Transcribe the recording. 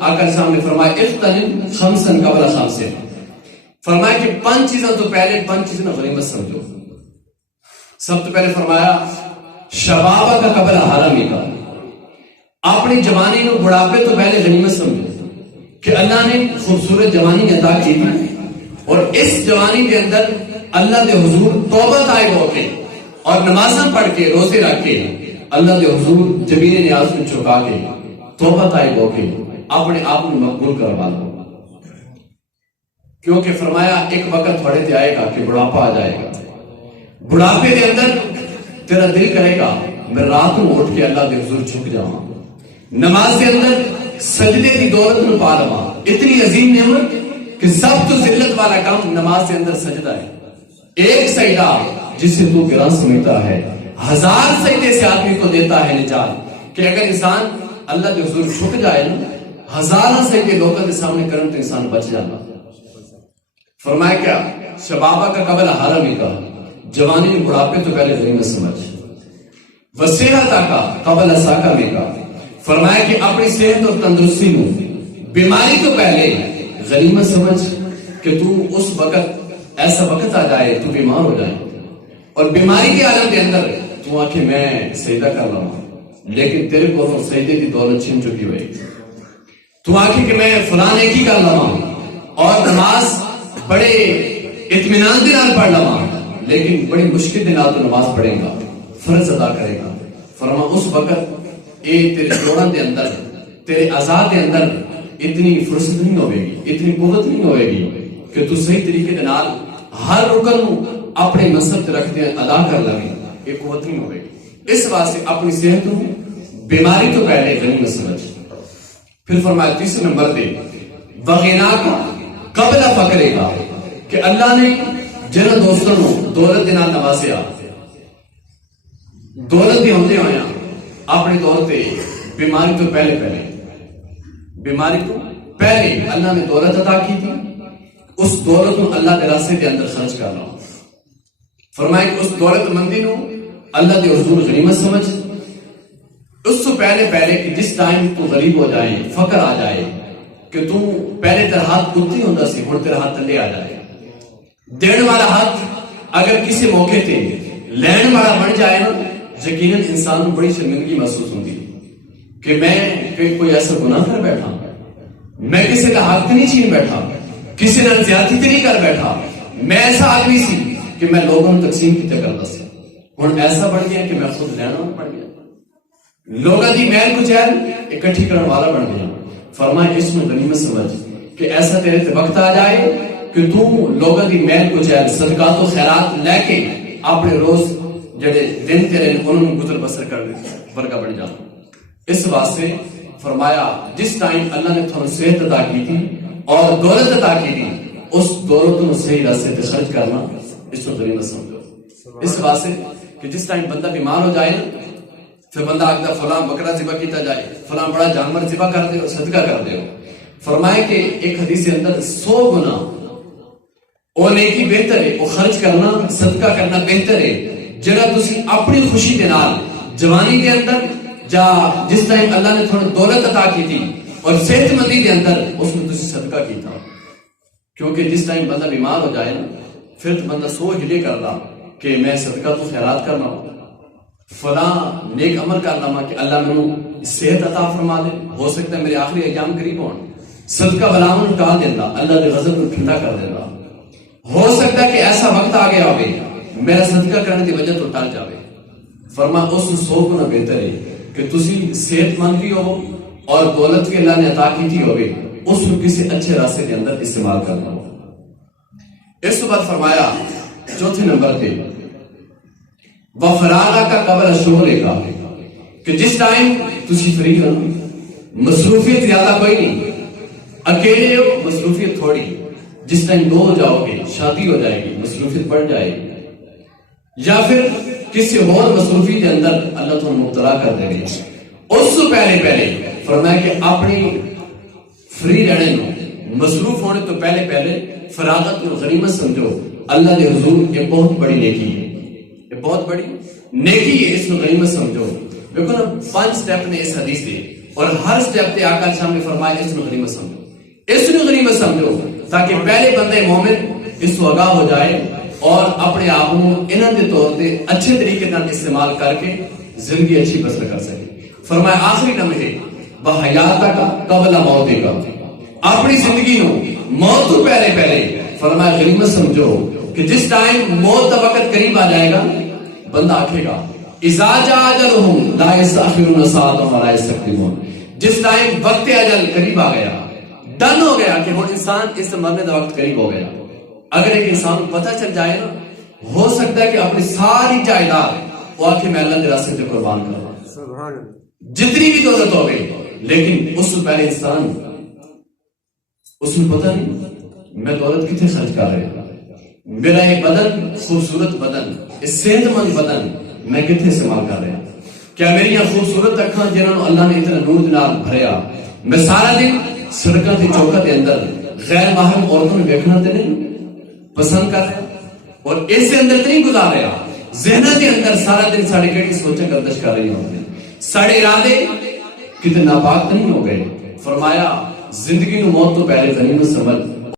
آقا صاحب نے فرمایا اغتنم خمسا قبل خمس، فرمایا کہ 5 چیزوں تو پہلے 5 چیزوں غنیمت سمجھو. سب تو پہلے فرمایا شبابہ کا قبل حرمی کا، اپنی جوانی کو بڑھاپے تو پہلے غنیمت سمجھو کہ اللہ نے خوبصورت جوانی عطا کی تھی، اور اس جوانی کے اندر اللہ دے حضور توبہ طائب ہو کے اور نمازاں پڑھ کے روزے رکھ کے اللہ دے حضور جبین نیاز کو چکا کے توبہ طائب ہو کے اپنے آپ میں مقبول کروا لو. کیونکہ فرمایا ایک وقت تھوڑے تے آئے گا کہ بڑھاپا آ جائے گا، بڑھاپے کے اندر تیرا دل کرے گا میں رات کو اٹھ کے اللہ دے حضور جھک جاواں، نماز کے اندر سجدے کی دولت میں پا لواں. اتنی عظیم نعمت کہ سب تو ذلت والا کام نماز کے اندر سجدہ ہے. ایک سجدہ جسے تو گراں سمجھتا ہے 1000 سجدے سے آدمی کو دیتا ہے نجات. کہ اگر انسان اللہ کے حضور جھک جائے نا 1000 سجدے لوگوں کے سامنے کرن تو انسان بچ جاتا. فرمایا کیا شبابہ کا قبل حرمی کا، جوانی میں بڑھاپے تو پہلے غنیمت سمجھ. وصیحت کا قبل ساقمی کا، فرمایا کہ اپنی صحت اور تندرستی میں بیماری تو پہلے غنیمت سمجھ کہ تو اس وقت ایسا وقت آ جائے تو بیمار ہو جائے اور بیماری کے عالم کے اندر تو آنکھیں میں سجدہ کر لوں لیکن تیرے کو سجدے کی دولت چھن چکی ہوئی، تو آنکھیں کہ میں فلاں نیکی کر لوں اور نماز بڑے اطمینان کے نال پڑھ لوں لیکن بڑی مشکل کے نال تو نماز پڑھے گا، فرض ادا کرے گا. فرما اس وقت اے تیرے جوڑوں کے اندر تیرے اعضاء کے اندر اتنی فرصت نہیں ہوئے گی، اتنی قوت نہیں ہوئے گی کہ تو صحیح طریقے کے نال ہر رکن اپنے منصب تے رکھتے ادا کر لگے، یہ قوت نہیں ہوئے گی. اس واسطے اپنی صحت کو بیماری تو پہلے غنیمت سمجھ. پھر فرمایا تیسرے نمبر پہ وغینا کا قبل فقرے کا، کہ اللہ نے جنہاں دوستوں دولت کے نال نوازیا، دولت بھی ہوندے ہویا اپنے دور پہ بیماری تو پہلے بیماری تو پہلے اللہ نے دولت عطا کی تھی، اس دولت کو اللہ کے راستے کے اندر خرچ کرنا. فرمائے کہ اس دولت مندی کو اللہ کے حضور غنیمت سمجھ. اس سے پہلے کہ جس ٹائم تو غریب ہو جائے، فقر آ جائے، کہ تو پہلے تیرا ہاتھ کتی ہوتا سی ہن تیرا ہاتھ تلے آ جائے. دین والا ہاتھ اگر کسی موقع تے لین والا بن جائے نا یقیناً انسان کو بڑی شرمندگی محسوس ہوتی کہ میں کوئی ایسا گناہ کر بیٹھا، میں کسی کا حق نہیں چھین بیٹھا، کسی نے زیادتی نہیں کر بیٹھا، میں ایسا آدمی سی کہ میں لوگوں نے تقسیم کیتے کرتا سی، ہن ایسا بن گیا کہ میں خود لینا پڑ گیا، لوگوں دی میل کچیل اکٹھی کرنے والا بن گیا. فرمائے اس میں غنیمت سمجھ کہ ایسا تیرے تے وقت آ جائے کہ تو لوگوں دی میل کچیل صدقات و خیرات لے کے اپنے روز جڑے دن تیرے انہوں گزر بسر کر ورگا بن جانا. اس واسطے فرمایا جس ٹائم اللہ نے تھوڑا صحت عطا کی تھی اور دولت عطا کی تھی اس دولت کو صحیح راستے پہ خرچ کرنا اس کو غنیمت سمجھو. اس واسطے کہ جس ٹائم بندہ بیمار ہو جائے پھر بندہ آگتا فلاں بکرا ذبح کیتا جائے، فلاں بڑا جانور ذبح کر دے اور صدقہ کر دے. فرمائے کہ ایک حدیث کے اندر 100 گنا وہ نیکی بہتر ہے، وہ خرچ کرنا صدقہ کرنا بہتر ہے جڑا تسی اپنی خوشی کے نال جوانی کے اندر جا جس ٹائم اللہ نے تھوڑا دولت عطا کی تھی اور صحت مندی کے اندر اس میں تسی صدقہ کی تھا. کیونکہ جس ٹائم بندہ بیمار ہو جائے نا پھر تو بندہ سوچ لے کر رہا کہ میں صدقہ تو خیرات کرنا ہوں، فلاں نیک عمل کرنا ہوں کہ اللہ میں صحت عطا فرما دے، ہو سکتا ہے میرے آخری ایام قریب ہوں، صدقہ بلاؤں ٹال دینا، اللہ کے غضب کو ٹھنڈا کر دینا. ہو سکتا ہے کہ ایسا وقت آ گیا ہوگی میرا صدقہ کرنے کی وجہ تو ٹال جاوے. فرما اس 100 گنا بہتر ہے کہ تسی صحت مند بھی ہو اور دولت بھی اللہ نے عطا کی تھی ہوگی اس کو کسی اچھے راستے کے اندر استعمال کرنا ہو. اس کے بعد فرمایا چوتھے نمبر پہ وفراغا کا قبل شغلے کا، کہ جس ٹائم تسی فری ہو مصروفیت زیادہ کوئی نہیں، اکیلے ہو مصروفیت تھوڑی، جس ٹائم 2 ہو جاؤ گے شادی ہو جائے گی مصروفیت بڑھ جائے گی، یا پھر کسی اور مصروفی کے اندر اللہ تمہیں مبتلا کر دے گی. اس سے پہلے فرمایا کہ اپنی فری رہنے میں مصروف ہونے تو پہلے فراغت اور غنیمت سمجھو. اللہ کے حضور یہ بہت بڑی نیکی ہے، یہ بہت بڑی نیکی ہے، اس کو غنیمت سمجھو. دیکھو نا 5 سٹیپ نے اس حدیث سے اور ہر سٹیپ تے آقا نے فرمایا اس نو غنیمت سمجھو، اس نو غنیمت سمجھو، تاکہ پہلے بندے مومن اس تو آگاہ ہو جائے اور اپنے آپ کو انہاں دے طور تے اچھے طریقے نال استعمال کر کے زندگی اچھی بسر کر سکے۔ فرمایا آخری لمحے بحیاتک قبل موتک، اپنی زندگی نو موت تو پہلے فرمایا غنیمت سمجھو کہ جس ٹائم موت کا وقت قریب آ جائے گا بندہ آکھے گا اذا جاء اجلهم لا يستأخرون ساعة ولا يستقدمون، جس ٹائم وقت اجل قریب آ گیا، ڈن ہو گیا کہ وہ انسان اس مرنے کا وقت قریب ہو گیا، اگر ایک انسان کو پتہ چل جائے نا، ہو سکتا ہے کہ اپنی ساری جائیداد وہ آکھے میں اللہ کے راستے پہ قربان کروں، جتنی بھی دولت ہو گئی، لیکن اس سے پہلے انسان اس میں پتہ نہیں میں دولت کتنے خرچ کر رہا، میرا یہ بدن خوبصورت بدن، اس صحت مند بدن میں کتنے استعمال کر رہا، کیا میری یہ خوبصورت اکھاں جنہوں اللہ نے اتنا نور نال بھریا میں سارا دن سڑکاں تے چوکاں دے اندر غیر محرم عورتوں میں دیکھنا تے نہیں پسند کر رہا اور اس سے اندر نہیں گزار رہا، ذہناں دے اندر سارا دن ساڑے کیڑی سوچیں گردش کر رہی ہوتے ہیں، ساڑے ارادے کتنے ناپاک نہیں ہو گئے۔ فرمایا زندگی نو موت تو پہلے غنیمت سمجھ،